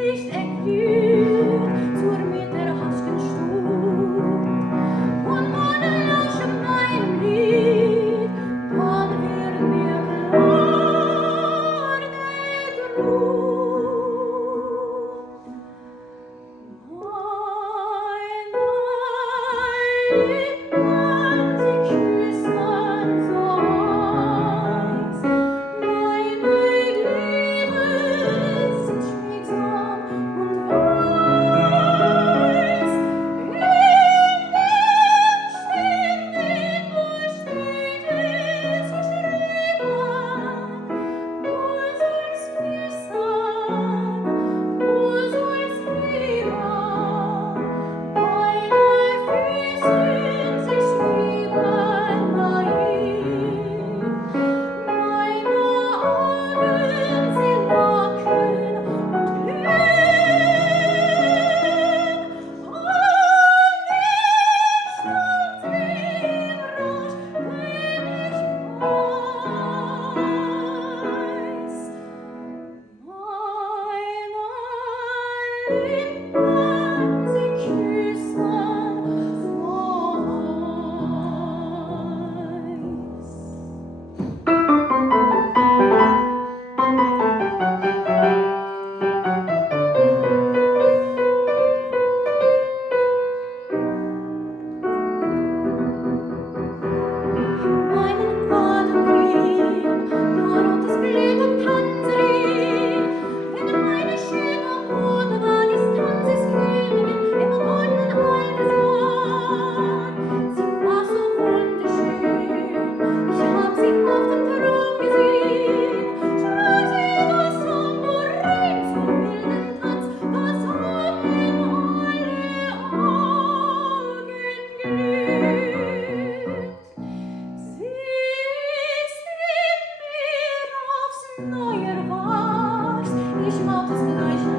Licht erglüht zur mitterhaften Stund. Und ohne Lausche meinem Lied, dann wird mir klar der Grund. Meine Lippen, sie küssen so heiß, meine Glieder sind schmiegsam und weiß. In den Sternen, wo steht es geschrieben, du sollst küssen, du sollst lieben, meine Füße sich schweben dahin, meine Augen sie locken und glühen, und ich tanze im Rausch, den ich weiß. Meine Lippen, sie küssen so meinen Quadrillin, rotes Blut und Tanzerin. Wenn meine schöne Mutter war die Tanzeskönigin im goldenen Alderssaal. Sie war so wunderschön, ich hab sie auf dem Thron gesehen. Schlug sie das Tambourin zum wilden Tanz, da sangen alle Augen glüht. Sie ist in mir aufs Neue erwachs, ich mag desgleichen